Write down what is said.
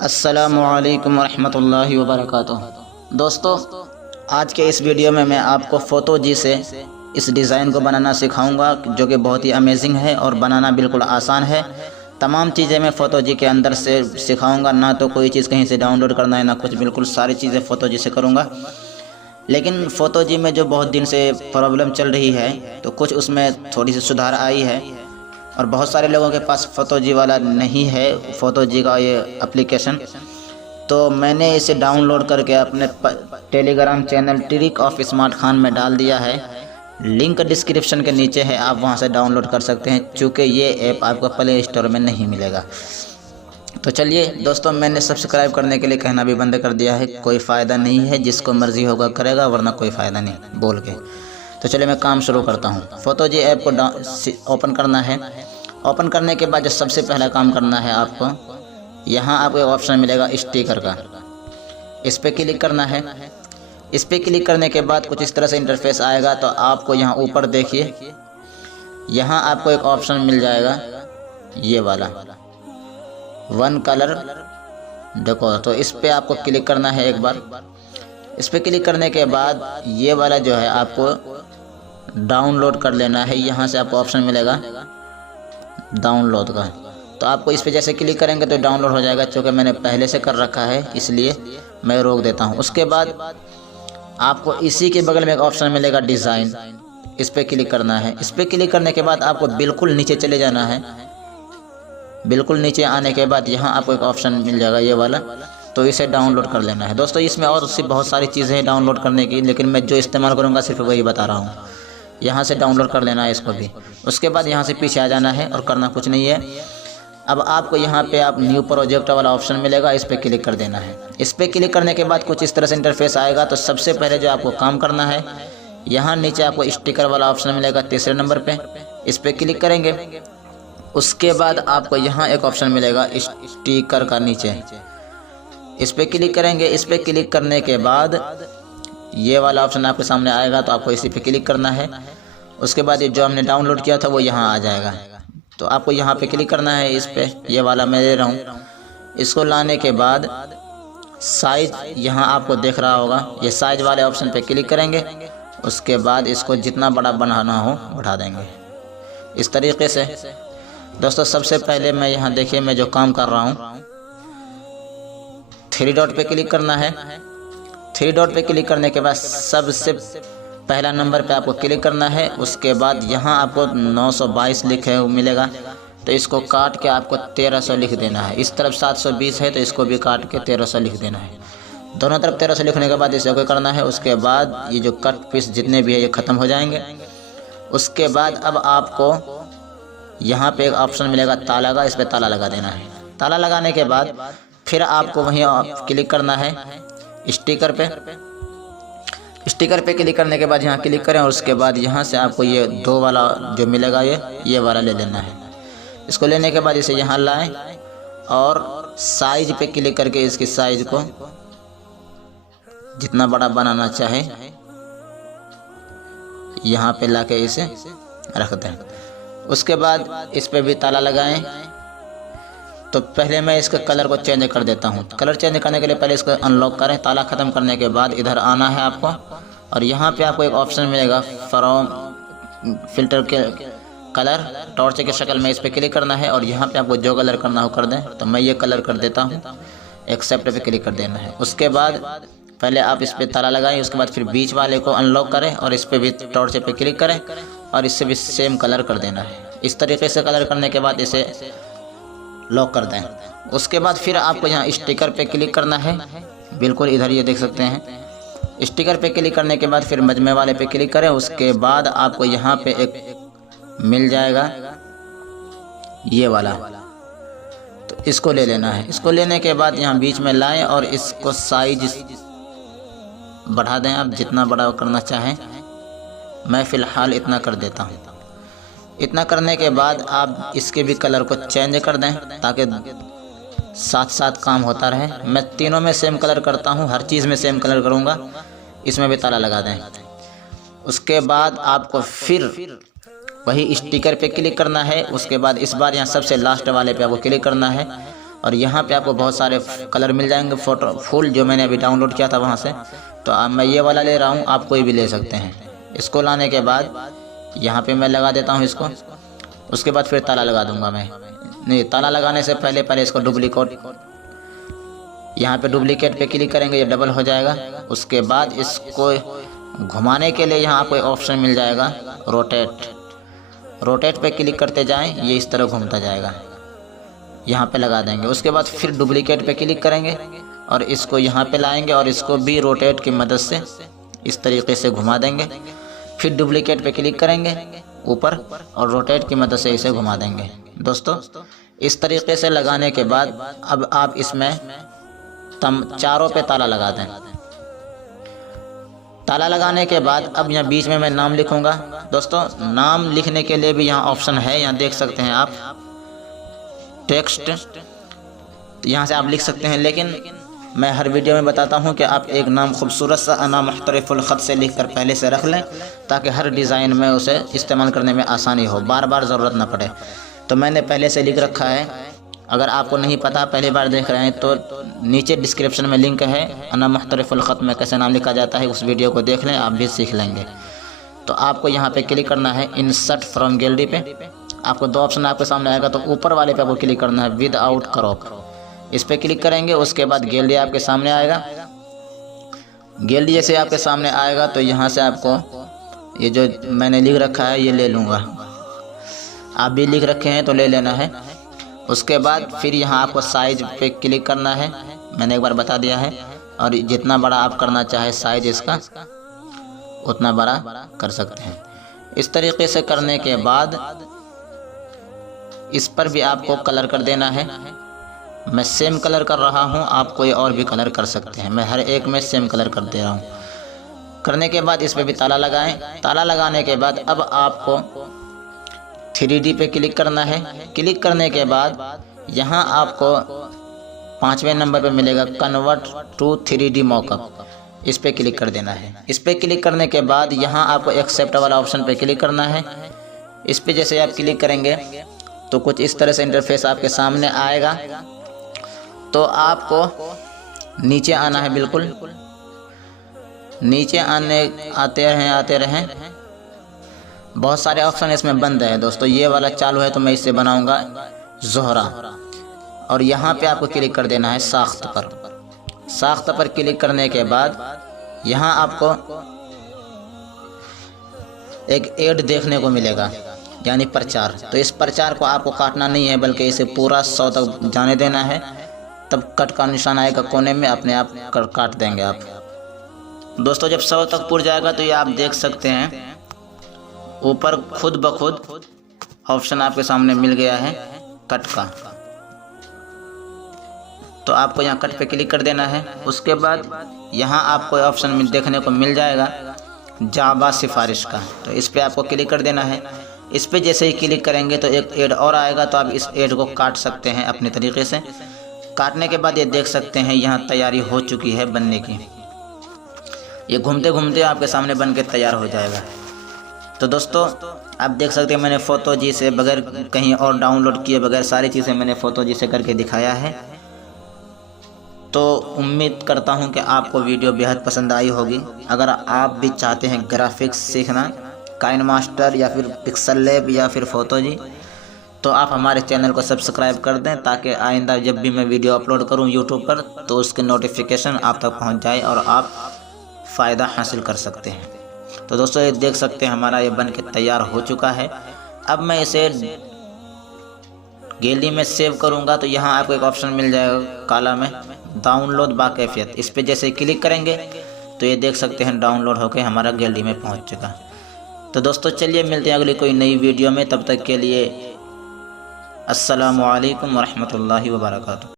अस्सलामुअलैकुम वरहमतुल्लाहि वबरकातुहू। दोस्तों, आज के इस वीडियो में मैं आपको फ़ोटो जी से इस डिज़ाइन को बनाना सिखाऊंगा, जो कि बहुत ही अमेजिंग है और बनाना बिल्कुल आसान है। तमाम चीज़ें मैं फ़ोटो जी के अंदर से सिखाऊंगा, ना तो कोई चीज़ कहीं से डाउनलोड करना है ना कुछ, बिल्कुल सारी चीज़ें फ़ोटो जी से करूँगा। लेकिन फ़ोटो जी में जो बहुत दिन से प्रॉब्लम चल रही है, तो कुछ उसमें थोड़ी सी सुधार आई है और बहुत सारे लोगों के पास फ़ोटो जी वाला नहीं है, फ़ोटो जी का ये एप्लीकेशन। तो मैंने इसे डाउनलोड करके अपने Telegram channel trick of smart Khan में डाल दिया है। लिंक डिस्क्रिप्शन के नीचे है, आप वहां से डाउनलोड कर सकते हैं, चूँकि ये ऐप आपको प्ले स्टोर में नहीं मिलेगा। तो चलिए दोस्तों, मैंने सब्सक्राइब करने के लिए कहना भी बंद कर दिया है। कोई फ़ायदा नहीं है, जिसको मर्ज़ी होगा करेगा, वरना कोई फ़ायदा नहीं बोल के। तो चलिए मैं काम शुरू करता हूँ। फ़ोटो जी ऐप को ओपन करना है। ओपन करने के बाद जो सबसे पहला काम करना है, आपको यहाँ आपको एक ऑप्शन मिलेगा स्टिकर का, इस पर क्लिक करना है। इस पर क्लिक करने के बाद कुछ इस तरह से इंटरफेस आएगा। तो आपको यहाँ ऊपर देखिए, यहाँ आपको एक ऑप्शन मिल जाएगा, ये वाला वन कलर देखो। तो इस पर आपको क्लिक करना है एक बार। इस पर क्लिक करने के बाद ये वाला जो है आपको डाउनलोड कर लेना है। यहाँ से आपको ऑप्शन मिलेगा डाउनलोड का, तो आपको इस पर जैसे क्लिक करेंगे तो डाउनलोड हो जाएगा। चूँकि मैंने पहले से कर रखा है इसलिए मैं रोक देता हूँ। उसके बाद आपको इसी के बगल में एक ऑप्शन मिलेगा डिज़ाइन, इस पर क्लिक करना है। इस पर क्लिक करने के बाद आपको बिल्कुल नीचे चले जाना है। बिल्कुल नीचे आने के बाद यहाँ आपको एक ऑप्शन मिल जाएगा ये वाला, तो इसे डाउनलोड कर लेना है। दोस्तों, इसमें और उससे बहुत सारी चीज़ें हैं डाउनलोड करने की, लेकिन मैं जो इस्तेमाल करूँगा सिर्फ वही बता रहा हूँ। यहाँ से डाउनलोड कर लेना है इसको भी। उसके बाद यहाँ से पीछे आ जाना है और करना कुछ नहीं है। अब आपको यहाँ पे आप न्यू प्रोजेक्ट वाला ऑप्शन मिलेगा, इस पर क्लिक कर देना है। इस पर क्लिक करने के बाद कुछ इस तरह से इंटरफेस आएगा। तो सबसे पहले जो आपको काम करना है, यहाँ नीचे आपको स्टिकर वाला ऑप्शन मिलेगा तीसरे नंबर पे, इस पर क्लिक करेंगे। उसके बाद आपको यहाँ एक ऑप्शन मिलेगा स्टिकर का नीचे, इस पर क्लिक करेंगे। इस पर क्लिक करने के बाद ये वाला ऑप्शन आपके सामने आएगा, तो आपको इसी पे क्लिक करना है। उसके बाद ये जो हमने डाउनलोड किया था वो यहाँ आ जाएगा, तो आपको यहाँ पे क्लिक करना है। इस पे ये वाला मैं ले रहा हूँ। इसको लाने के बाद साइज यहाँ आपको दिख रहा होगा, ये साइज वाले ऑप्शन पे क्लिक करेंगे। उसके बाद इसको जितना बड़ा बनाना हो बढ़ा देंगे इस तरीके से। दोस्तों, सबसे पहले मैं यहाँ देखिए, मैं जो काम कर रहा हूँ, 3 डॉट पे क्लिक करना है। 3 डॉट पे क्लिक करने के बाद सबसे पहला नंबर पे आपको क्लिक करना है। उसके बाद यहाँ आपको 922 लिखे मिलेगा, तो इसको काट के आपको 1300 लिख देना है। इस तरफ 720 है, तो इसको भी काट के 1300 लिख देना है। दोनों तरफ 1300 लिखने के बाद इसे ओके करना है। उसके बाद ये जो कट पीस जितने भी है ये ख़त्म हो जाएंगे। उसके बाद अब आपको यहाँ पे एक ऑप्शन मिलेगा ताला का, इस पर ताला लगा देना है। ताला लगाने के बाद फिर आपको वहीं क्लिक करना है स्टिकर पे। स्टिकर पे क्लिक करने के बाद यहाँ क्लिक करें और उसके बाद यहाँ से आपको ये 2 वाला जो मिलेगा ये वाला ले लेना है। इसको लेने के बाद इसे यहाँ लाएं और साइज पे क्लिक करके इसकी साइज को जितना बड़ा बनाना चाहे यहाँ पे लाके इसे रख दें। उसके बाद इस पे भी ताला लगाएं। तो पहले मैं इसके कलर को चेंज कर देता हूँ। कलर चेंज करने के लिए पहले इसको अनलॉक करें। ताला ख़त्म करने के बाद इधर आना है आपको, और यहाँ पे आपको एक ऑप्शन मिलेगा फ्रॉम फिल्टर के कलर, टॉर्च के शक्ल में, इस पर क्लिक करना है और यहाँ पे आपको जो कलर करना हो कर दें। तो मैं ये कलर कर देता हूँ, एक्सेप्ट पे क्लिक कर देना है। उसके बाद पहले आप इस पर ताला लगाएं, उसके बाद फिर बीच वाले को अनलॉक करें और इस पर भी टॉर्च पे क्लिक करें और इससे भी सेम कलर कर देना है। इस तरीके से कलर करने के बाद इसे लॉक कर दें। उसके बाद फिर आपको यहाँ स्टिकर पे क्लिक करना है, बिल्कुल इधर ये देख सकते हैं। स्टिकर पे क्लिक करने के बाद फिर मजमे वाले पे क्लिक करें। उसके बाद आपको यहाँ पे एक मिल जाएगा ये वाला, तो इसको ले लेना है। इसको लेने के बाद यहाँ बीच में लाएं और इसको साइज बढ़ा दें, आप जितना बड़ा करना चाहें। मैं फ़िलहाल इतना कर देता हूँ। इतना करने के बाद आप इसके भी कलर को चेंज कर दें, ताकि साथ साथ काम होता रहे। मैं तीनों में सेम कलर करता हूँ, हर चीज़ में सेम कलर करूँगा। इसमें भी ताला लगा दें। उसके बाद आपको फिर वही स्टिकर पे क्लिक करना है। उसके बाद इस बार यहाँ सबसे लास्ट वाले पे आपको क्लिक करना है और यहाँ पे आपको बहुत सारे कलर मिल जाएंगे फ़ोटो फुल, जो मैंने अभी डाउनलोड किया था वहाँ से। तो अब मैं ये वाला ले रहा हूँ, आप कोई भी ले सकते हैं। इसको लाने के बाद यहाँ पे मैं लगा देता हूँ इसको। उसके बाद फिर ताला लगा दूँगा मैं। नहीं, ताला लगाने से पहले इसको डुप्लीकेट, यहाँ पे डुप्लीकेट पे क्लिक करेंगे, ये डबल हो जाएगा। उसके बाद इसको घुमाने के लिए यहाँ आपको ऑप्शन मिल जाएगा रोटेट पे क्लिक करते जाएं, ये इस तरह घूमता जाएगा। यहाँ पे लगा देंगे। उसके बाद फिर डुप्लीकेट पे क्लिक करेंगे और इसको यहाँ पे लाएंगे और इसको भी रोटेट की मदद से इस तरीके से घुमा देंगे। फिर डुप्लीकेट पे क्लिक करेंगे ऊपर और रोटेट की मदद से इसे घुमा देंगे। दोस्तों, इस तरीके से लगाने के बाद अब आप इसमें चारों पे ताला लगा दें। ताला लगाने के बाद अब यहाँ बीच में मैं नाम लिखूंगा। दोस्तों, नाम लिखने के लिए भी यहाँ ऑप्शन है, यहाँ देख सकते हैं आप, टेक्स्ट, तो यहाँ से आप लिख सकते हैं। लेकिन मैं हर वीडियो में बताता हूँ कि आप एक नाम खूबसूरत सा अना मुख्तलिफुल ख़त से लिख कर पहले से रख लें, ताकि हर डिज़ाइन में उसे इस्तेमाल करने में आसानी हो, बार बार ज़रूरत ना पड़े। तो मैंने पहले से लिख रखा है। अगर आपको नहीं पता, पहली बार देख रहे हैं, तो नीचे डिस्क्रिप्शन में लिंक है, अना मुख्तलिफुल ख़त में कैसे नाम लिखा जाता है, उस वीडियो को देख लें, आप भी सीख लेंगे। तो आपको यहाँ पे क्लिक करना है इंसर्ट फ्रॉम गैलरी पे। आपको दो ऑप्शन आपके सामने आएगा, तो ऊपर वाले पे आपको क्लिक करना है विदाउट क्रॉप, इस पे क्लिक करेंगे। उसके बाद गैलरी आपके सामने आएगा। गैलरी जैसे आपके सामने आएगा तो यहाँ से आपको ये जो मैंने लिख रखा है ये ले लूँगा, आप भी लिख रखे हैं तो ले लेना है। उसके बाद फिर यहाँ आपको साइज पे क्लिक करना है, मैंने एक बार बता दिया है। और जितना बड़ा आप करना चाहे साइज इसका, उतना बड़ा कर सकते हैं। इस तरीके से करने के बाद इस पर भी आपको कलर कर देना है। मैं सेम कलर कर रहा हूँ, आप कोई और भी कलर कर सकते हैं। मैं हर एक में सेम कलर कर दे रहा हूँ। करने के बाद इस पर भी ताला लगाएं। ताला लगाने के बाद अब आपको 3D पे क्लिक करना है। क्लिक करने के बाद यहाँ आपको 5वें नंबर पे मिलेगा कन्वर्ट टू 3D मॉकअप, इस पे क्लिक कर देना है। इस पे क्लिक करने के बाद यहाँ आपको एक्सेप्ट वाला ऑप्शन पे क्लिक करना है। इस पे जैसे आप क्लिक करेंगे तो कुछ इस तरह से इंटरफेस आपके सामने आएगा। तो आपको नीचे आना है, बिल्कुल नीचे आते रहें। बहुत सारे ऑप्शन इसमें बंद है दोस्तों, ये वाला चालू है तो मैं इससे बनाऊंगा ज़ोहरा। और यहाँ पे आपको क्लिक कर देना है साख्त पर। साख्त पर क्लिक करने के बाद यहाँ आपको एक ऐड देखने को मिलेगा, यानी प्रचार। तो इस प्रचार को आपको काटना नहीं है, बल्कि इसे पूरा 100 तक जाने देना है। तब कट का निशान आएगा कोने में, अपने आप काट देंगे आप। दोस्तों, जब 100 तक पूर जाएगा तो ये आप देख सकते हैं ऊपर खुद ब खुद ऑप्शन आपके सामने मिल गया है कट का। तो आपको यहाँ कट पे क्लिक कर देना है। उसके बाद यहाँ आपको ऑप्शन देखने को मिल जाएगा जावा सिफारिश का, तो इस पे आपको क्लिक कर देना है। इस पे जैसे ही क्लिक करेंगे तो एक ऐड और आएगा, तो आप इस ऐड को काट सकते हैं अपने तरीके से। काटने के बाद ये देख सकते हैं यहाँ तैयारी हो चुकी है बनने की। ये घूमते घूमते आपके सामने बन के तैयार हो जाएगा। तो दोस्तों, आप देख सकते हैं मैंने फोटो जी से बगैर कहीं और डाउनलोड किए बगैर सारी चीज़ें मैंने फोटो जी से करके दिखाया है। तो उम्मीद करता हूं कि आपको वीडियो बेहद पसंद आई होगी। अगर आप भी चाहते हैं ग्राफिक्स सीखना, काइनमास्टर या फिर पिक्सल लैब या फिर फोटो जी, तो आप हमारे चैनल को सब्सक्राइब कर दें, ताकि आइंदा जब भी मैं वीडियो अपलोड करूं यूट्यूब पर तो उसके नोटिफिकेशन आप तक पहुंच जाए और आप फ़ायदा हासिल कर सकते हैं। तो दोस्तों, ये देख सकते हैं हमारा ये बन के तैयार हो चुका है। अब मैं इसे गैलरी में सेव करूंगा, तो यहाँ आपको एक ऑप्शन मिल जाएगा काला में, डाउनलोड बाकैफियत। इस पर जैसे क्लिक करेंगे तो ये देख सकते हैं डाउनलोड होकर हमारा गैलरी में पहुँच चुका। तो दोस्तों, चलिए मिलते हैं अगली कोई नई वीडियो में। तब तक के लिए अस्सलामु अलैकुम वरहमतुल्लाहि वबरकातुहू।